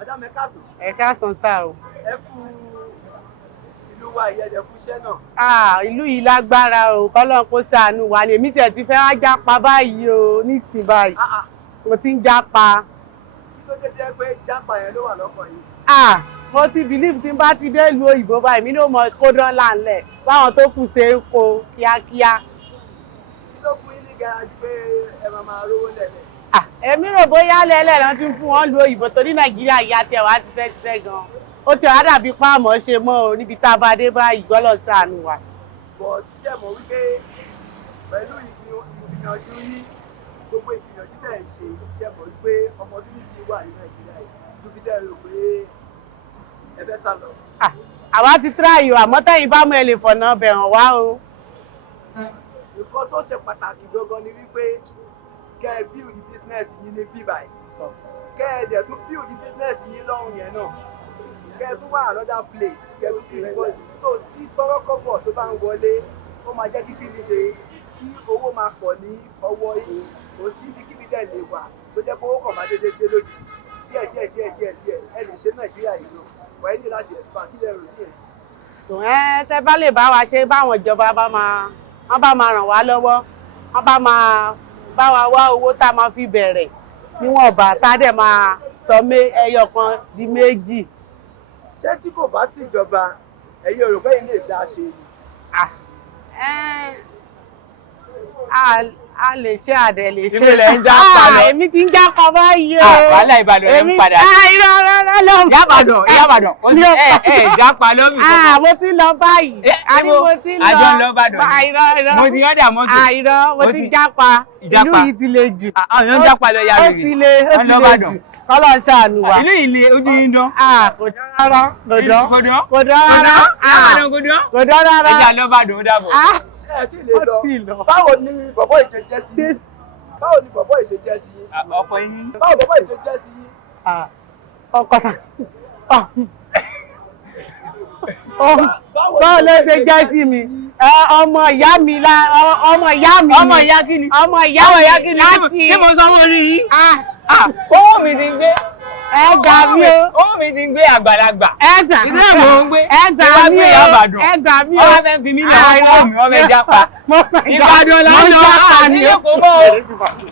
Madam ẹ káàsán. Ẹ káàsán sá o. Ẹ kú ìlú wa ìyẹ̀dẹ̀ kú iṣẹ́ náà. Ìlú yìí lágbára o, kọ́lọ́n kó ṣàánú wa ni. Èmi tẹ̀ ti fẹ́ wá jápa báyìí o, nísìnyí báyìí. Mo ti ń jápa. Kí ló dé jẹ́ pé jápa yẹn ló wà lọ́kàn yìí? Mo ti believe tí n bá ti dé ìlú òyìnbó báyìí, mi ní ò mọ kó dọ́là ńlẹ̀. Báwọn tó kù ṣe ń kó kíákíá. Kí ló fún yín ní garaji pé ẹ máa rówó lẹ̀lẹ̀? Èmi rò bóyá lẹ́lẹ̀ lọ́n ti ń fún wọn lu òyìnbó torí Nàìjíríà yá tiẹ̀ wá ti ṣiṣẹ́ gan. Ó ti wá dàbí páàmọ́ ṣe mọ́ o níbi tá a bá dé báyìí gbọ́dọ̀ ṣàánú wa. Bọ̀ ṣiṣẹ́ mọ̀ wípé pẹ̀lú ìgbìyànjú yín gbogbo ìgbìyànjú tẹ̀ ń ṣe ṣe mọ̀ wípé opportunity wà ní Nàìjíríà yìí dúbí tẹ̀ rò pé ẹ fẹ́ sá lọ. Àwa ti try o, àmọ́ tẹ́yìn bá mú ẹ lè fọ̀nà bẹ̀ràn wá o. Nǹkan tó ṣe pàtàkì gangan ni wípé kẹ́ ẹ build business yín ní bíbáyìí. Kẹ́ ẹ dẹ̀ tún build business yín lọ́hùn yẹn náà. Kẹ́ ẹ tún wá another place kẹ́ ẹ tún build one. So tí tọ́rọ́kọ́bọ̀ tó bá ń wọlé ó máa jẹ́ kíkí ní ṣe kí owó máa pọ̀ ní ọwọ́ yìí. Kò sí ibikíbi tẹ̀ lè wà tó jẹ́ pé owó kàn máa dédé dé lójijì. Díẹ̀ ẹ lè ṣe Nàìjíríà yìí náà. Wọ́n ní láti expand kí lè rò sí yẹn. Tẹ́ bá lè bá wa ṣe báwọn ìjọba bá máa ràn wá lọ́wọ́. Wọ́n bá máa bá wa wá owó tá a máa fi bẹ̀rẹ̀ níwọ̀nba tá a dẹ̀ máa sọ ẹyọ kan di méjì. Ṣé tí kò bá sí ìjọba ẹ̀yin ò rò pé ilé ìdá ṣe ni? a lè ṣe àdẹ lè ṣe. Ìbílẹ̀ ń jápa lọ. Èmi ti ń jápa báyìí o. Wàhálà Ìbàdàn ló ń padà. Irọ́ lọ. Ìyábàdàn. Jápa lómi. Mo ti lọ báyìí. Mo ti lọ. Àjọ ń lọ Ìbàdàn. Irọ́. Mo ti yọ́dà mọ́tò. Irọ́ mo ti jápa. Ìlú yìí ti le jù. Àwọn èèyàn jápa lọ yàrá rẹ̀. Ó ti le jù. Kọ́lọ́ ṣàánú wa. Ìlú ilé ojú yín dán. Kò dán rárá. Kò dán rárá. Kò dán rárá. Ẹja lọ Ìbàdàn ó dàbọ̀. Ẹ ti lè lọ. Báwo ni bọ̀bọ̀ ìṣe jẹ́ sí yín? Báwo ni bọ̀bọ̀ ìṣe jẹ́ sí yín? Ọkọ yín. Báwo bọ̀bọ̀ ìṣe jẹ́ sí yín? Ọkọ ta. Báwo ló ṣe jẹ́ sí mi? Ọmọ ìyá mi la ọmọ ìyá mi. Ọmọ ìyá kí ni? Ọmọ ìyá mi láti. Ṣé mo sanwó orí yìí? Owó mi ti gbé. Ẹ gbà mí o. Owó mi ti gbé àgbàlagbà. Ẹ gbà. Ìdílé mò ń gbé. Ẹ gbà mí o. Ẹ gbà mí o. Ọba fẹ́ fi mí lọ owó mi, ọba ẹ jápa. Ìbàdàn lọ́nà àti Èkó mọ́ o.